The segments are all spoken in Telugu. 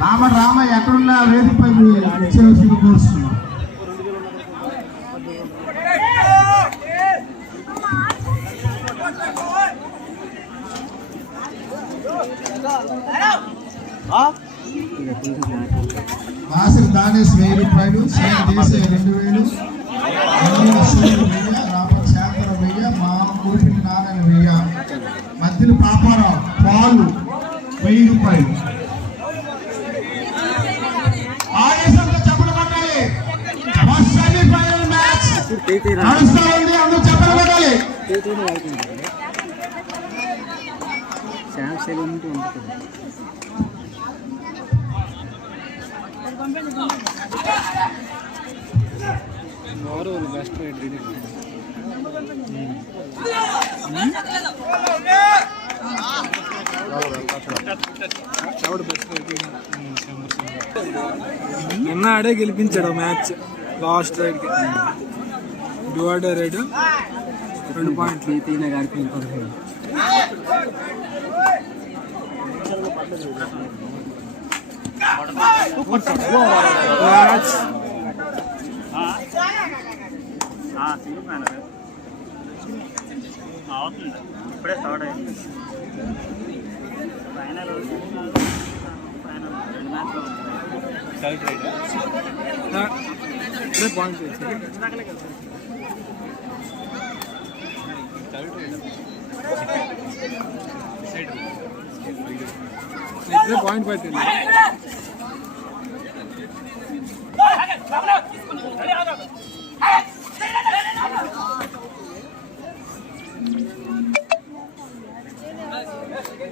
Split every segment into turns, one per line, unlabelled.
రామ రామ ఎక్కడున్న వేదికపై ఇచ్చేవలసింది కోరుస్తున్నాం వాసిల్ దానేష్ వెయ్యి రూపాయలు సేన రెండు వేలు. మందుల రాప శాంతర వెయ్య మా ఊపిరి నారాయణ వెయ్యి. మధ్యలో పాపారావు పాలు వెయ్యి రూపాయలు. ఫస్ట్ సెమీఫైనల్ మ్యాచ్ నడుస్తా ఉంది అందరూ
బెస్ట్ నిన్న ఆడే గెలిపించాడు మ్యాచ్? లాస్ట్ రైడ్కి డువాడే రైడ్ రెండు పాయింట్లు.
తీన గారికి
మ్యాచ్
ఇప్పుడే స్టార్ట్ అయింది ఫైనల్ ఫైనల్ రెండు మ్యాచ్లు
ఇప్పుడే పాయింట్ పెట్టింది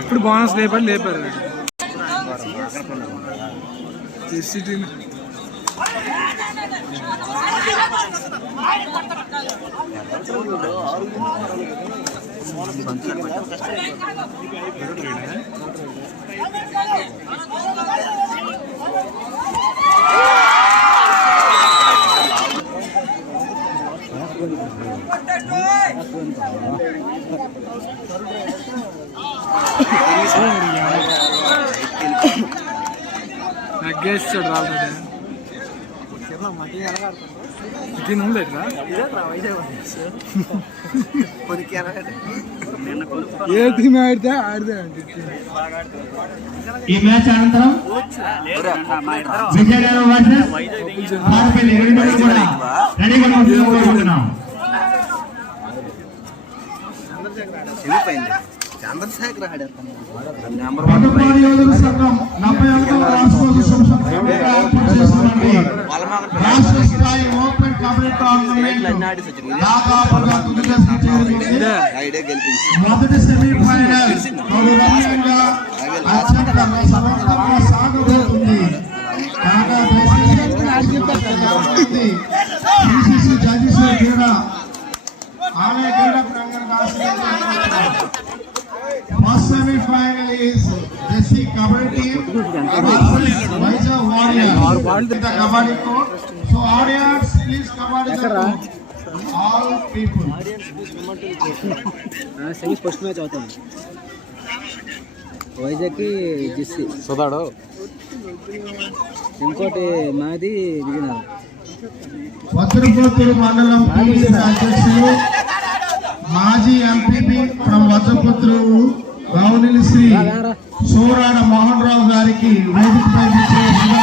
ఇప్పుడు బోనస్ లేపారు లేపారు జెర్సీ టీమ్ నగ్గేస్తాడు ఆల్రెడీ ఇది ఉంది. ఏ టీం ఆడితే ఆడితే
ఈ మ్యాచ్ అనంతరం టీంలు కూడా రెడీగా కోరుకుంటున్నాం
చంద్రశేఖర్ ఆడారు
పట్టుకోని యోధుల మొదటి జడ్జిస్ ఆలయ క్రీడా First semi-final is this S C kabaddi team Vizag warriors the kabaddi court so audience please kabaddi all
people semis first match అవుతుంది. వైజాగ్కి జిస్సి
సుధాడు
ఇంకోటి మాది విజయనగరం
వజ్రపుత్తూరు మండలం అధ్యక్షులు మాజీ ఎంపీపీ ఫ్రమ్ వజ్రపుత్తూరు గౌనిలి శ్రీ సూరాడ మోహన్ రావు గారికి వేదికపై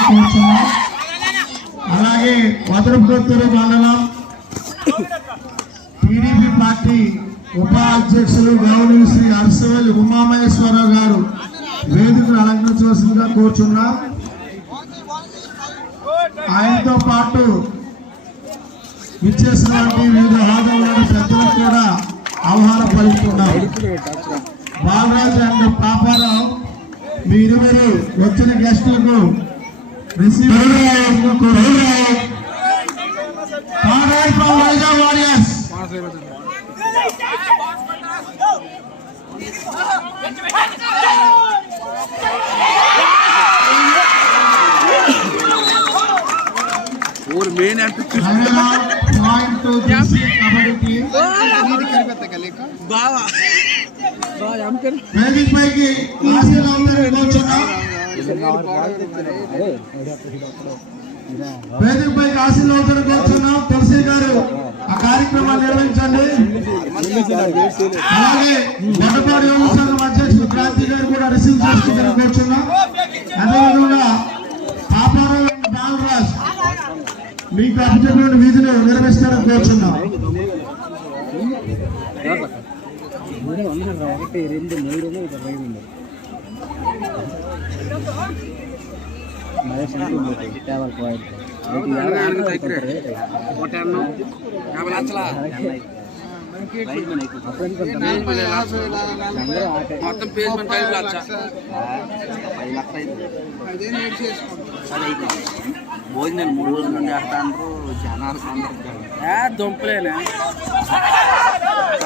కోరుతున్నాం అలాగే వజ్రపుత్రు మండలం టీడీపీ పార్టీ ఉపాధ్యక్షులు గౌరవ శ్రీ అరసవల్లి ఉమామహేశ్వరరావు గారు వేదికను అలంకరించవలసిందిగా కోరుచున్నాం. ఆయనతో పాటు విచ్చేసినటువంటి వివిధ హాజరు పెద్దలకు కూడా ఆహ్వానం పలుకుతున్నాం బాలరాజు అండ్ పాపారావు మీ ఇరువురు వచ్చిన గెస్టులకు వారియర్స్
మెయిన్ అంటే
పాయింట్ కబడ్డీ వేదిక పైకి కూర్చున్నాం వేదిక పైకి తులసి గారు ఆ కార్యక్రమాన్ని నిర్వహించండి. అలాగే వడపాడు సంఘం అధ్యక్షుడు క్రాంతి గారు కూడా రిసీవ్ చేసుకుంటారు కూర్చున్నాం అదేవిధంగా పాపారావు బాలరాజ్ మీకు అప్పచెప్పిన విధులు నిర్వహిస్తారని కోరుచున్నాం
మూడు వందలు ఒకటి రెండు మూడు పాయింట్ అనుకుంటాను అందరూ ఆటే.
మొత్తం పేజ్ మన
భోజనాలు మూడు రోజులు నుండి ఆడతాండ్రు జనాలు సందర్భం
ఏ దుంపలేనా?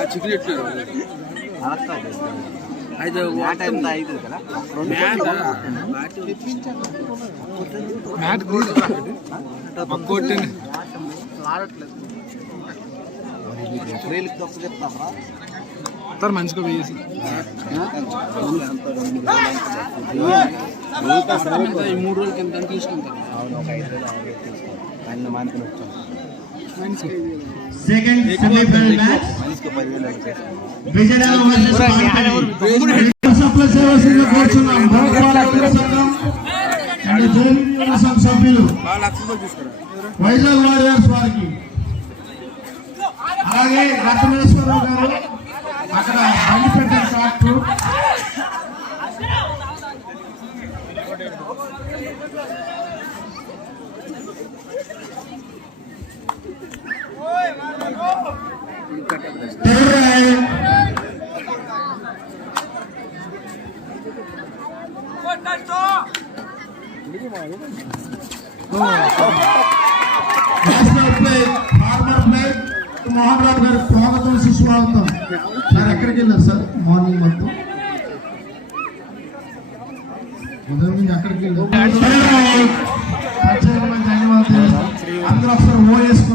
చికెన్ ఇట్టినారు ఐదు
ఐదు కదా?
మ్యాట్ కొట్టింది సార్ మంచిగా వేసి. మూడు రోజులకి ఎంత తీసుకుంటారు?
అవును ఒక ఐదు వేలు ఆరు వేలు తీసుకో అన్న మానుకుని వచ్చాను
సెకండ్ సెమీఫైనల్ మ్యాచ్
మనిషికి పదివేలు
విజయనగరం కోరుచున్నాం సంఘం సభ్యులు వైజాగ్ వారియర్స్ వారికి అలాగే రత్నేశ్వరరావు గారు అక్కడ బండి షాట్ తెలుగు మోహన్ రావు గారి స్వాగతం సుస్వాగతం సార్ ఎక్కడికి వెళ్ళారు సార్ మార్నింగ్ మొత్తం ఉదయం నుంచి ఎక్కడికి వెళ్ళారు అందరూ ఒకసారి ఓఎస్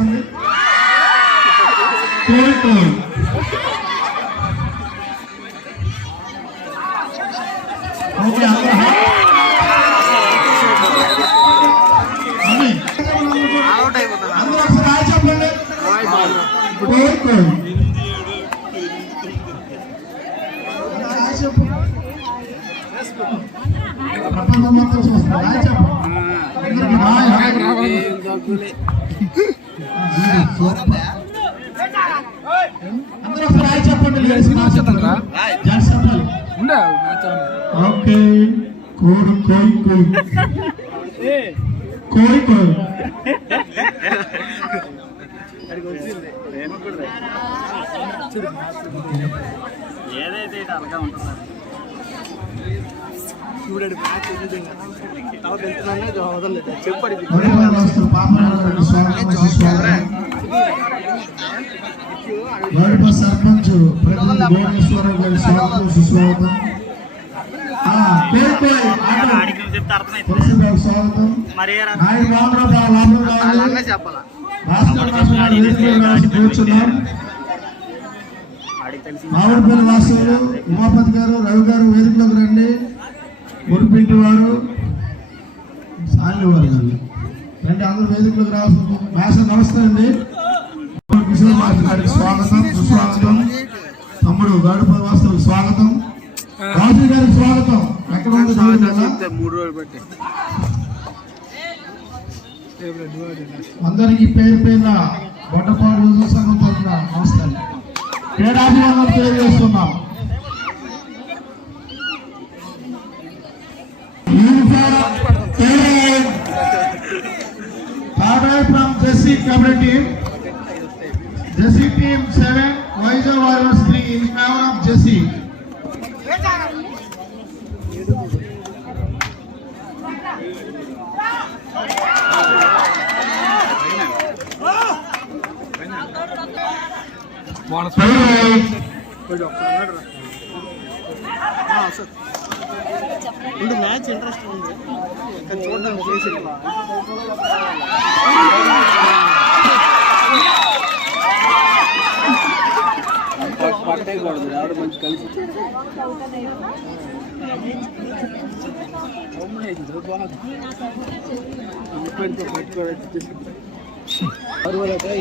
ఓకే. కోడి కోడి కోడి. కోడి
ఏదైతే అలాగే ఉంటుంది
చూడండి మ్యాచ్ చెప్పండి.
సర్పంచ్ సుస్వాగతం స్వాగతం
మరి
చెప్పాలా
వాసులు ఉమాపతి గారు రవి గారు వేదికలోకి రండి. మురిపింటి వారు సాయి వారు గారు రండి అందరూ వేదికలోకి రావాల్సింది మాస్టర్ నమస్తే అండి కిషోర్ మాస్టర్ గారికి స్వాగతం సుస్వాగతం. తమ్ముడు గాడిపల్లి వాసులకు స్వాగతం. రాజు గారికి స్వాగతం. ఎక్కడ ఉంది అందరికీ పేరు పేరున బొట్టపాడు సంఘం తరఫున నమస్కారం. క్రీడాభివందనలు తెలియజేస్తున్నాం. from Jesse Kabaddi team. Jesse team seven, Vizag Warriors three in favor of Jesse.
Bonus
Third,
ఇది మ్యాచ్ ఇంట్రెస్ట్ ఉంది.
కానీ చూడడం చేసి
పట్టేయకూడదు ఎవరు మంచి కలిసి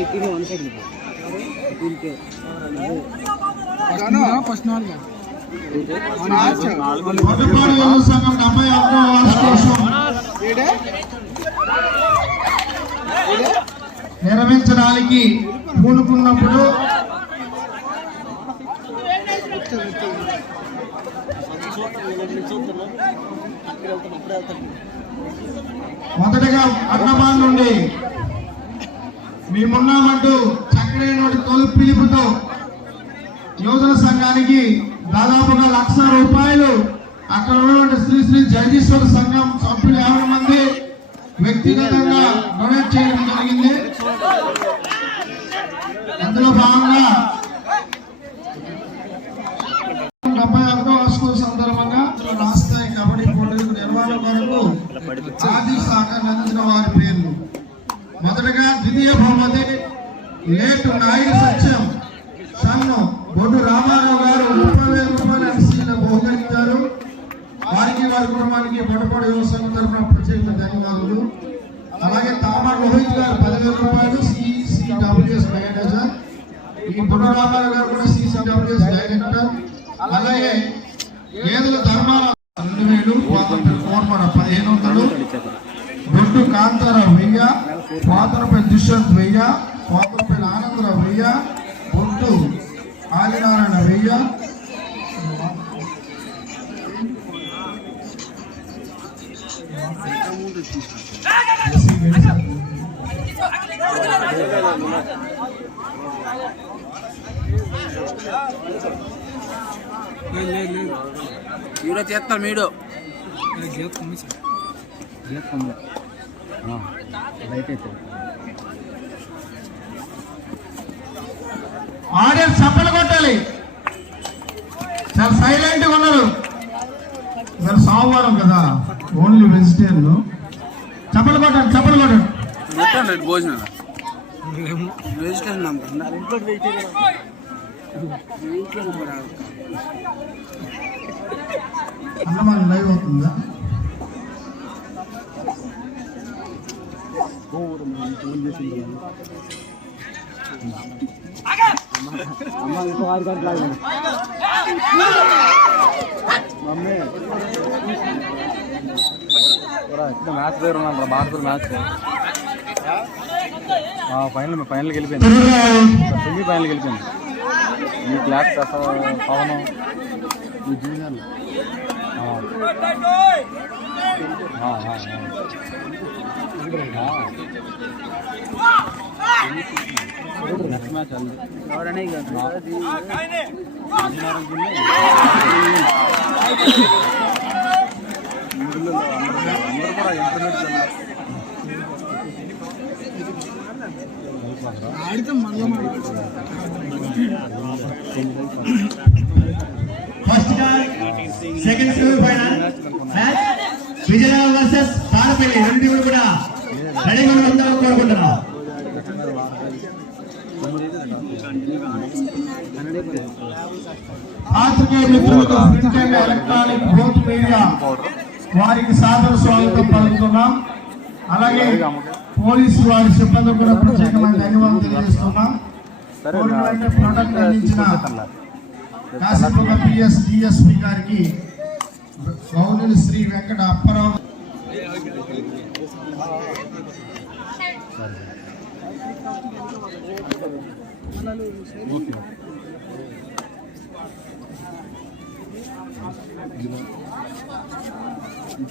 ఇక్కడ వన్ సైడ్
ఫస్ట్ నాలుగు.
నిర్మించడానికి పూనుకున్నప్పుడు మొదటగా అన్నబాన్ నుండి మేమున్నామంటూ చక్కడైనటువంటి తొలి పిలుపుతో యువజన సంఘానికి దాదాపుగా లక్ష రూపాయలు అక్కడ ఉన్నటువంటి శ్రీ శ్రీ జగదీశ్వర సంఘం సభ్యులు యాభై మంది వ్యక్తిగతంగా డొనేట్ చేయడం జరిగింది. అందులో భాగంగా డెబ్బై ఒకటో వార్షికోత్సవ సందర్భంగా రాష్ట్రాయి కబడ్డీ పోటీలకు నిర్వహణ కొరకు ఆది సహకారం అందించిన వారి పేర్లు. మొదటగా ద్వితీయ బహుమతి లేటు నాయుడు సత్యం సన్ను బొడ్డు రామారావు గారి వారి కుటుంబానికి బొట్టపాడు యువ తరఫున ప్రత్యేక ధన్యవాదాలు అలాగే తామర రోహిత్ గారు పదివేల రూపాయలు సిసిడబ్ల్యూఎస్ మేనేజర్ ఈ బొడ్డు గారు కూడా సిసిడబ్ల్యూఎస్ డైరెక్టర్ అలాగే గేదెల ధర్మాల రెండు వేలు కోర్మడ పదిహేను వందలు. బొట్టు కాంతారావు వెయ్య పాతరపై దుష్యంత్ వెయ్య పాతరపై ఆనందరావు వెయ్య బొట్టు ఆదినారాయణ వెయ్య
లేదు లేదు లేదు
చేస్తాను వీడియో
అది
ఆడియన్స్ చప్పలు కొట్టాలి. చాలా సైలెంట్ ఉన్నారు. ఇవాళ సోమవారం కదా. ఓన్లీ వెజిటేరియన్ చప్పలు కొట్టండి చప్పలు కొట్టండి
రేపు భోజనం
వెయిటింగ్
అన్నమాన లైవ్ అవుతుందా
అమ్మ ఇంకో ఆరు గంటలు
మమ్మీ ఇక్కడ మ్యాచ్ దగ్గర ఉన్నాను భారత్ మ్యాచ్ ఫైనల్ ఫైనల్కి వెళ్ళిపోయింది సెమీ ఫైనల్కి వెళ్ళిపోయింది మీ క్లాస్ పవనం మీ జూనియర్లు నెక్స్ట్ మ్యాచ్ అది
పాత్రికేయ మిత్రులకు ప్రింట్ ఎలక్ట్రానిక్ బోత్ మీడియా వారికి సాదర స్వాగతం పలుకుతున్నాం. అలాగే పోలీసు వారి సిబ్బంది కూడా ప్రత్యేకమైన ధన్యవాదాలు తెలియజేస్తున్నాం. కోరినటువంటి అందించిన కాశీపుర పిఎస్ డిఎస్పి గారికి గౌరవ శ్రీ వెంకట అప్పారావు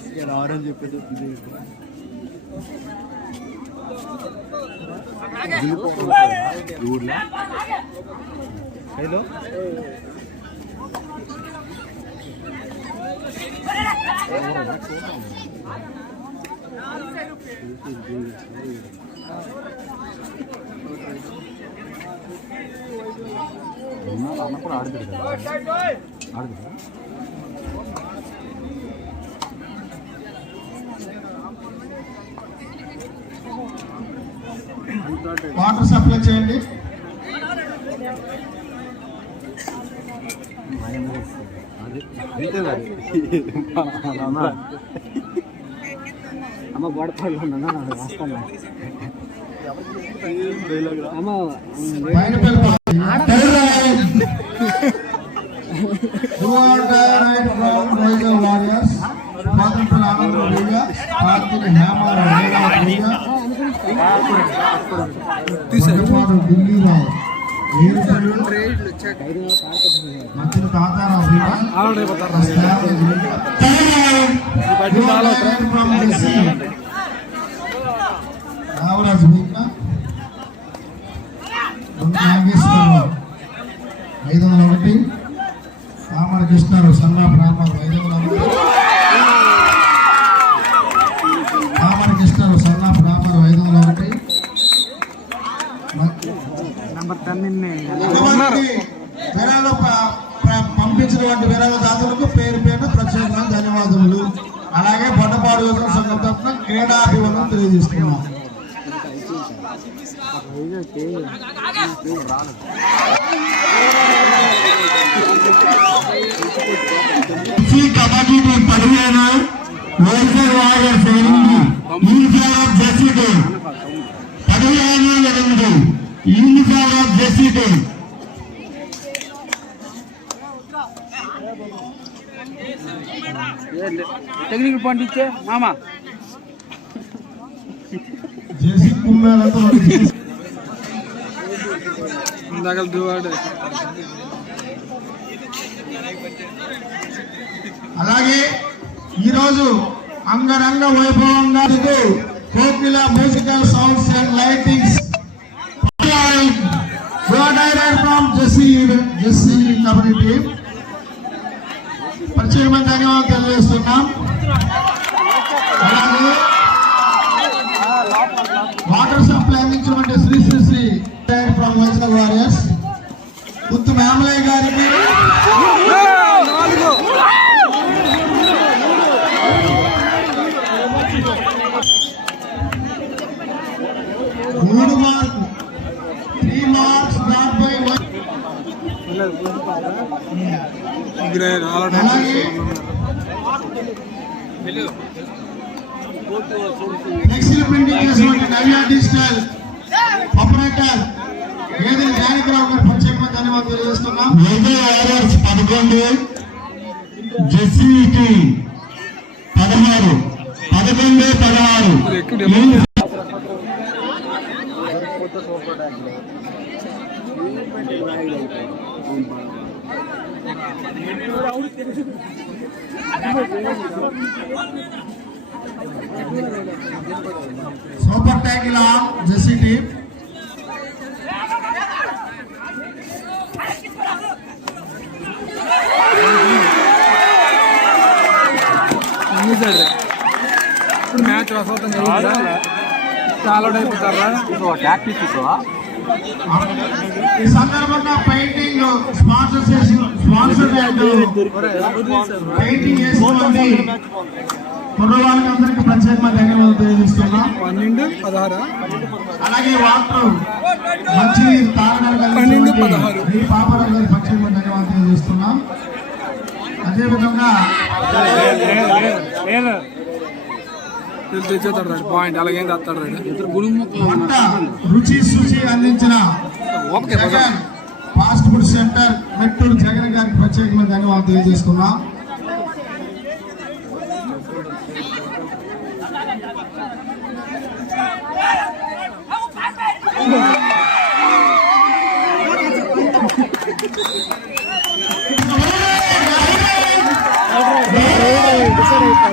ఇక్కడ ఆరెంజ్ చెప్పేది ఇది ఊర్లో హలో Oh, that's.
అన్న కూడా ఆడుతుంది కదా ఆడుతుందా
వాటర్ సప్లై చేయండి
అంతే
పాత్రపల్లి ఆనంద వీర పార్తీని హేమాల వేలాడు ఢిల్లీరావు వీరపల్లి మధ్యలో తాతారావు విరాళం ప- పంపించినటువంటి విరాళదాతలకు పేరు పేరున ప్రత్యేకమైన ధన్యవాదములు. అలాగే బొట్టపాడు యువజన సంఘం తరఫున క్రీడాభివందనం తెలియజేస్తున్నాం. వెల్ఫేర్ వారియర్స్ ఎనిమిది యూనిఫామ్ ఆఫ్ జెర్సీ టీం పదిహేను ఎనిమిది. Uniform of jersey team
technical point ఇచ్చే మామ. దువాడు.
అలాగే ఈరోజు అంగరంగ వైభవంగా Kokila musical sounds and lightings ధన్యవాదాలు super tackle on Jesse team
ఇప్పుడు మ్యాచ్ వసతం చాలా అయిపోతారా
ట్యాక్టిక్స్ ఇస్తావా
ఈ సందర్భంగా పెయింటింగ్ స్పాన్సర్ చేసి స్పాన్సర్ పెయింటింగ్ వేసుకోండి కుర్రవాళ్ళకి అందరికీ ప్రత్యేకమైన ధన్యవాదాలు తెలియజేస్తున్నాం.
పన్నెండు పదహారా?
అలాగే వాటర్ మంచి తాగడానికి
పన్నెండు, పదహారు.
ఈ పాపరావు గారి ప్రత్యేకమైన ధన్యవాదాలు తెలియజేస్తున్నాం. అదేవిధంగా
రాడు పాయింట్ అలాగేం తెస్తాడు రాడు
రుచి శుచి అందించిన okay fast food centre Mettur Jagan గారికి ప్రత్యేకమైన ధన్యవాదాలు తెలియజేస్తున్నాం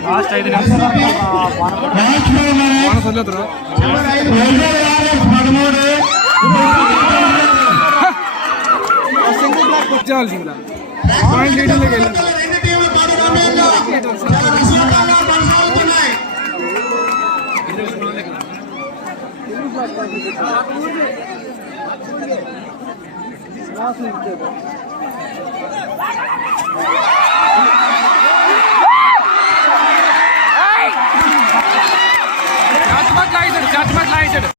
లాస్ట్ ఐదు నిమిషాలు.
మన పాయింట్ లీటర్లోకి వెళ్ళి
రెండు જાતમાં જ
લાવી છે જાતમાં જ લાવી છે.